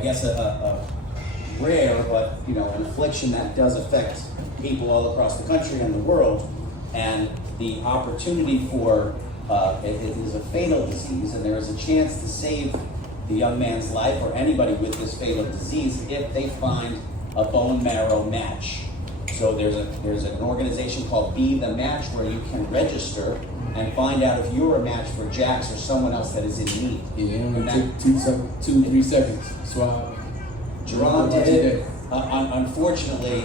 guess, a rare, but an affliction that does affect people all across the country and the world. And the opportunity for it is a fatal disease, and there is a chance to save the young man's life or anybody with this fatal disease if they find a bone marrow match. So there's an organization called Be the Match where you can register and find out if you're a match for Jax or someone else that is in need. Yeah, it only take 2-3 seconds. So Jaron did it. Unfortunately,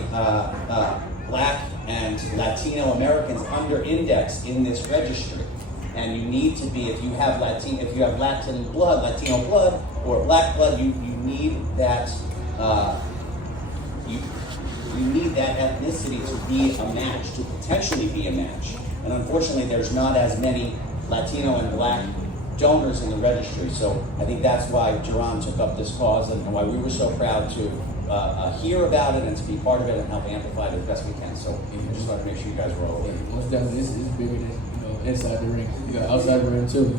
Black and Latino Americans under-index in this registry, and you need to be, if you have Latin blood, Latino blood, or Black blood, you need that. You need that ethnicity to be a match, to potentially be a match. And unfortunately, there's not as many Latino and Black donors in the registry. So I think that's why Jaron took up this cause and why we were so proud to hear about it and to be part of it and help amplify it as best we can. So I just wanted to make sure you guys were all aware. Most definitely, this is bigger than inside the ring. You got outside the ring too.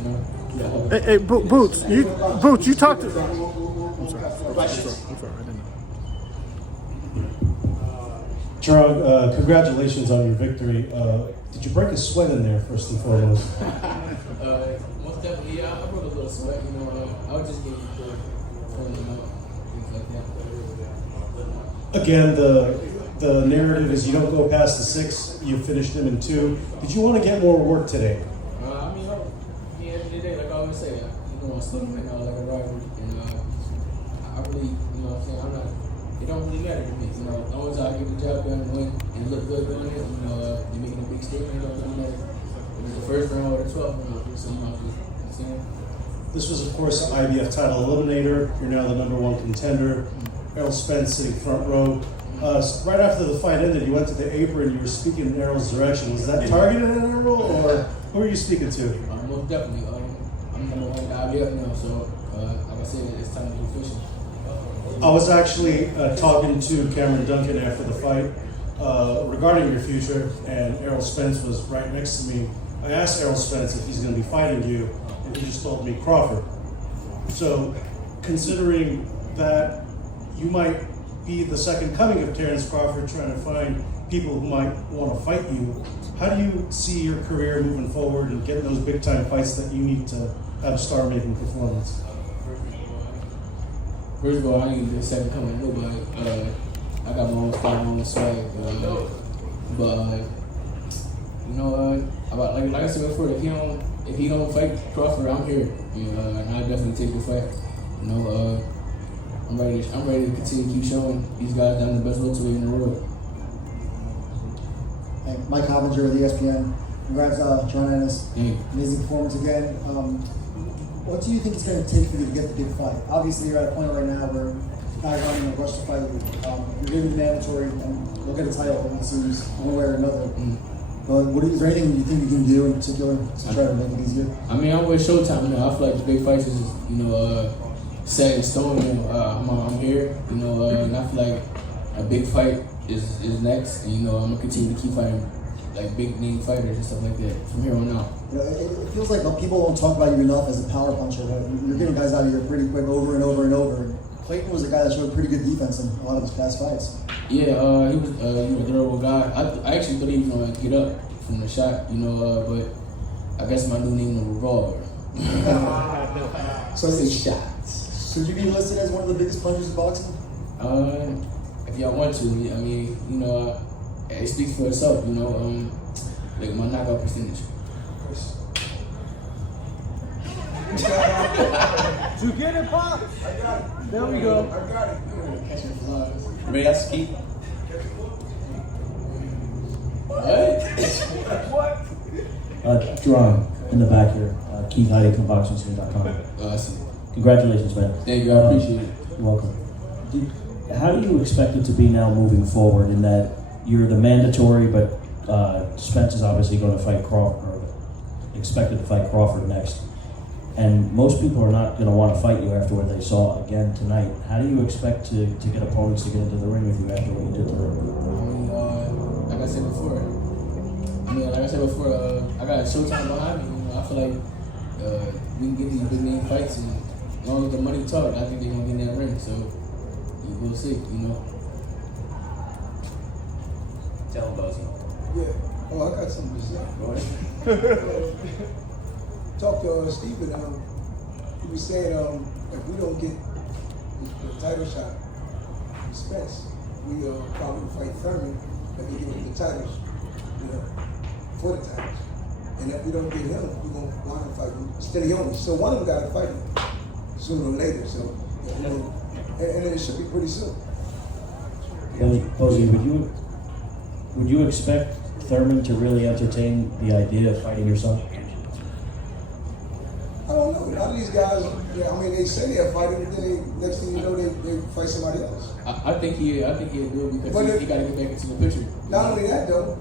Hey, Boots, you talked to. I'm sorry. Questions? I'm sorry, I didn't know. Jaron, congratulations on your victory. Did you break a sweat in there, first and foremost? Most definitely, yeah. I broke a little sweat. I was just getting things like that. Again, the narrative is you don't go past the 6. You finished him in 2. Did you want to get more work today? I mean, at the end of the day, like I always say, I'm still like a rivalry, and I really, what I'm saying, I'm not. It don't really matter to me, as long as I get the job done and win and look good doing it, you're making a big statement, it doesn't matter. It was the first round or the 12th round, so I'm saying. This was, of course, an IBF title eliminator. You're now the #1 contender. Errol Spence sitting front row. Right after the fight ended, you went to the apron, you were speaking in Errol's direction. Was that targeted at Errol, or who were you speaking to? Most definitely. I'm #1 in the IBF now, so like I said, it's time to be official. I was actually talking to Cameron Duncan after the fight regarding your future, and Errol Spence was right next to me. I asked Errol Spence if he's going to be fighting you, and he just told me Crawford. So, considering that you might be the second coming of Terrence Crawford, trying to find people who might want to fight you, how do you see your career moving forward and getting those big-time fights that you need to have a star-making performance? First of all, I ain't the second coming of nobody. I got my own style, my own swag. About like I said before, if he don't fight Crawford, I'm here. And I definitely take the fight. I'm ready to continue to keep showing these guys that I'm the best welterweight in the world. Hey, Mike Hoppinger with ESPN. Congrats, Jaron Ennis. Amazing performance again. What do you think it's going to take for you to get the big fight? Obviously, you're at a point right now where guys aren't in a rush to fight you. You're going to be mandatory and you'll get a title, it seems, one way or another. But is there anything you think you can do in particular to try to make it easier? I mean, I'm with Showtime now. I feel like the big fights is, set in stone. I'm here, and I feel like a big fight is next, and I'm gonna continue to keep fighting like big name fighters and stuff like that from here on out. It feels like people don't talk about you enough as a power puncher. You're getting guys out of here pretty quick over and over and over. Clayton was a guy that showed pretty good defense in a lot of his past fights. Yeah, he was a durable guy. I actually thought he was going to get up from the shot, but I guess my new name is Revolver. So it's shots. Should you be listed as one of the biggest punchers in boxing? If y'all want to, I mean, it speaks for itself, like my knockout percentage. Did you get it, Pop? I got it. There we go. I got it. Everybody else keep. What? Jaron, in the back here, Keith Heidi, ComBoxingScene.com. Congratulations, man. Thank you, I appreciate it. You're welcome. How do you expect it to be now moving forward in that you're the mandatory, but Spence is obviously going to fight Crawford, or expected to fight Crawford next. And most people are not going to want to fight you after what they saw again tonight. How do you expect to get opponents to get into the ring with you after what you did to them? Like I said before, I got Showtime behind me. I feel like we can get these big name fights and as long as the money talk, I think they're gonna get in that ring. So we'll see. You know. Tell him, Bozy. Yeah. Oh, I got something to say. Go ahead. Talk to Stephen. He was saying if we don't get the title shot, Spence, we probably fight Thurman. Let me give him the titles, you know, for the titles. And if we don't get him, we're gonna wind up fighting Stilioni. So one of them got to fight him sooner or later. So, you know, and it should be pretty soon. Bozy, would you expect Thurman to really entertain the idea of fighting your son? I don't know. A lot of these guys, yeah, I mean, they say they're fighting, and then next thing you know, they fight somebody else. I think he'll do it because But he got to get back into the picture. Not only that though,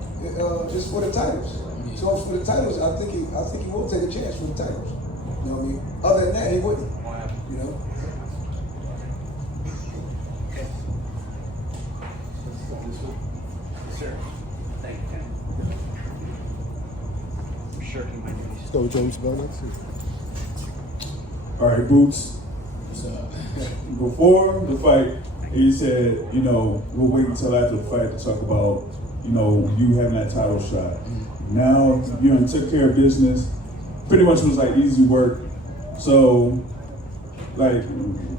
just for the titles. So for the titles, I think he will take a chance for the titles. You know what I mean? Other than that, he wouldn't. You know. Sure. Thank you, Ken. I'm sure he might be. Let's go with James Bennett. All right, Boots. So Before the fight, he said, you know, we'll wait until after the fight to talk about, you know, you having that title shot. Now you done took care of business. Pretty much was like easy work. So, like,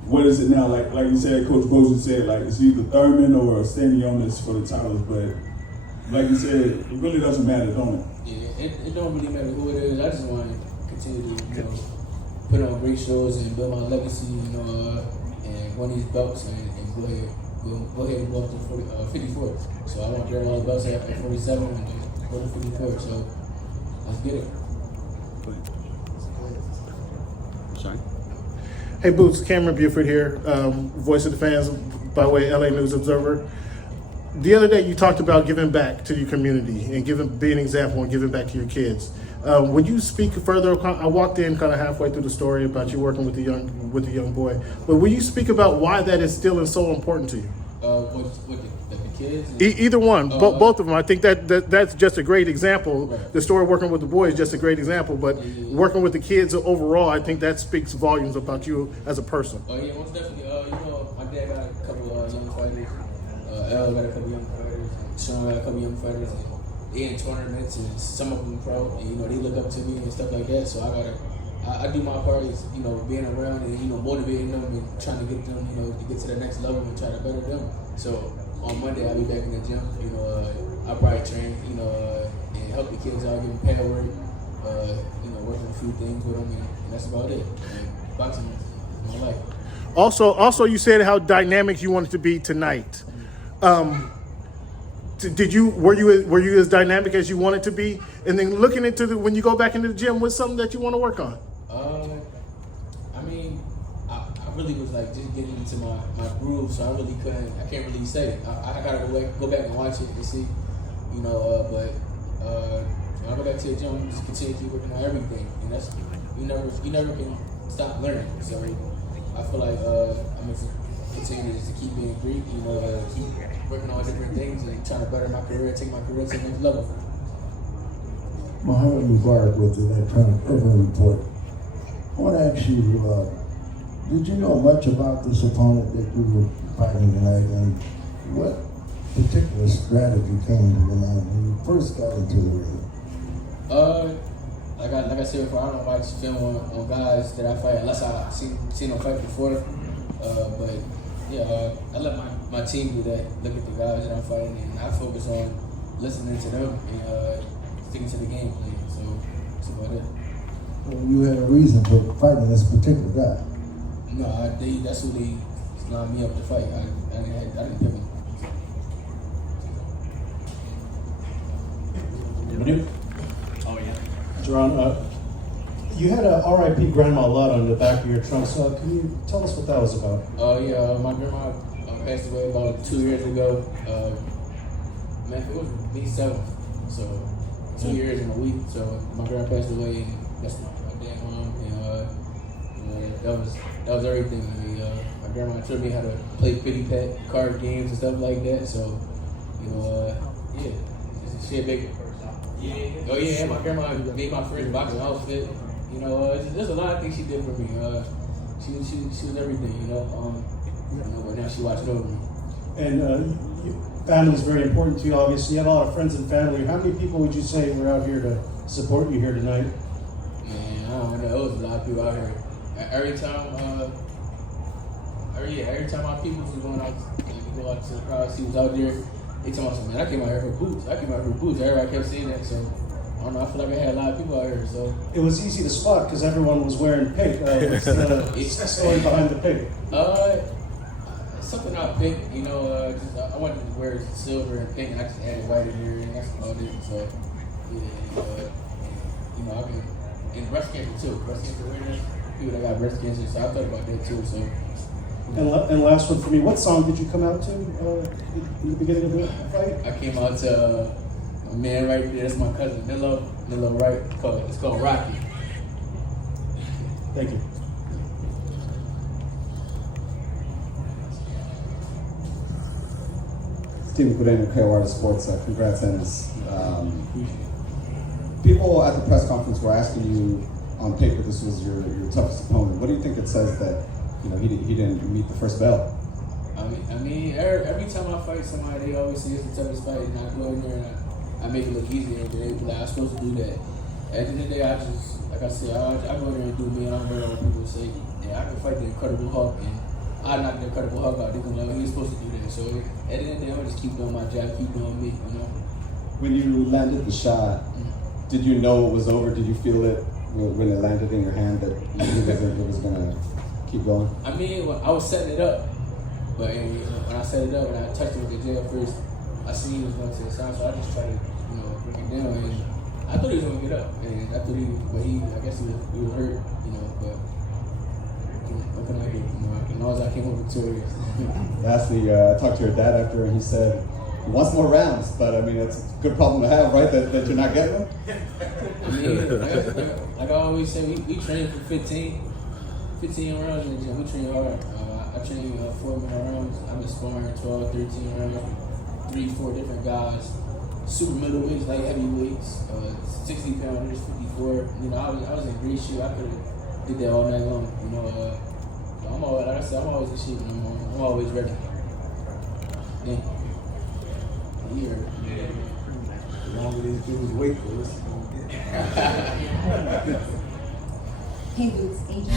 what is it now? Like you said, Coach Bozy said, like it's either Thurman or Stanionis for the titles. But like you said, it really doesn't matter, don't it? yeah, it don't really matter who it is. I just want to continue to put on great shows and build my legacy, and win these belts and go ahead and go up to 54. So I want to get all the belts at 47 and go to 54. So let's get it. Hey Boots, Cam Buford here, voice of the fans by way of LA News Observer. The other day you talked about giving back to your community and being an example and giving back to your kids. Would you speak further? I walked in kind of halfway through the story about you working with the young boy, but will you speak about why that is still and so important to you? With the kids? Either one, both of them. I think that's just a great example. Right. The story working with the boys is just a great example, but working with the kids overall, I think that speaks volumes about you as a person. Oh yeah, most definitely. My dad got a couple of young fighters. L got a couple young fighters. Shawn got a couple young fighters. And they in tournaments, and some of them pro. And they look up to me and stuff like that. So I do my part is being around and motivating them and trying to get them to get to the next level and try to better them. So on Monday I'll be back in the gym. I'll probably train and help the kids out, give them pad work. Working a few things with them, and that's about it. And boxing is my life. Also, you said how dynamic you wanted to be tonight. Were you as dynamic as you wanted to be? And then looking into when you go back into the gym, what's something that you want to work on? I really was just getting into my groove, so I can't really say. I gotta go back and watch it and see, but when I go back to the gym, just continue to keep working on everything, and that's you never can stop learning. So I feel like I'm gonna continue to keep being Greek, keep working on different things and trying to better my career, take my career to the next level. Muhammad Mubarak with the Electronic Urban Report. I want to ask you, did you know much about this opponent that you were fighting tonight, and what particular strategy came to your mind when you first got into the ring? Like I said before, I don't watch film on guys that I fight unless I seen them fight before. But yeah, I let my team do that. Look at the guys that I'm fighting, and I focus on listening to them and sticking to the game plan. So that's about it. Well, you had a reason for fighting this particular guy. No, that's who they lined me up to fight. I didn't pick him. Oh yeah. Jaron, you had a RIP Grandma Lud on the back of your trunk. So can you tell us what that was about? Oh yeah, my grandma passed away about 2 years ago. Man, it was May 7th, so 2 years in a week. So my grandma passed away, and that's my dad's mom, and that was everything. My grandma showed me how to play pity pet card games and stuff like that. So yeah, she a big. Yeah. Oh yeah, my grandma made my first boxing outfit. There's a lot of things she did for me. She was everything, you know. But now she watched over me. And family is very important to you, obviously. You have a lot of friends and family. How many people would you say were out here to support you here tonight? Man, I don't know. There was a lot of people out here. Every time my people was going out, and go out to the crowd, she was out there. They told me, man, I came out here for boots. Everybody kept saying that, so I don't know. I feel like I had a lot of people out here, so. It was easy to spot because everyone was wearing pink. What's the story behind the pink? Something about pink, you know. I wanted to wear silver and pink, and I just added white in here, and that's about it. So, yeah, you know, I've been in breast cancer too. Breast cancer awareness. People that got breast cancer, so I thought about that too. So. And last one for me, what song did you come out to in the beginning of the fight? I came out to a man right there. That's my cousin, Milo Wright. It's called Rocky. Thank you. Stephen Gudeno, Clearwater Sports. Congrats, Ennis. People at the press conference were asking you on paper this was your toughest opponent. What do you think it says that he didn't meet the first bell? I mean, every time I fight somebody, they always say it's the toughest fight, and I go in there and I make it look easier. And they be like, I'm supposed to do that. At the end of the day, I just, like I said, I go in there and do me, and I don't hear what people say. Yeah, I can fight the Incredible Hulk, and I knock the Incredible Hulk out. They're gonna like, he's supposed to do that. So at the end of the day, I'm just keep doing my job, keep doing me, you know. When you landed the shot, did you know it was over? Did you feel it when it landed in your hand that you knew that it was gonna keep going? I mean, I was setting it up, but when I set it up and I touched it with the jail first, I seen he was going to the side, so I just tried to, bring it down. And I thought he was going to get up, and I thought I guess he was hurt, but what can I do? As long as I came up victorious. Lastly, I talked to your dad after, and he said he wants more rounds, but I mean, it's a good problem to have, right? That you're not getting them? I mean, like I always say, we train for 15 rounds in the gym. We train hard. I train 4 minute rounds. I've been sparring 12, 13 rounds, 3, 4 different guys. Super middleweights, light heavyweights, 60 pounders, 54. I was in great shape. I could have did that all night long. I'm always, like I said, I'm always in shape. I'm always ready. Yeah. As long as these dudes wait for us. Hey, Boots, thank you.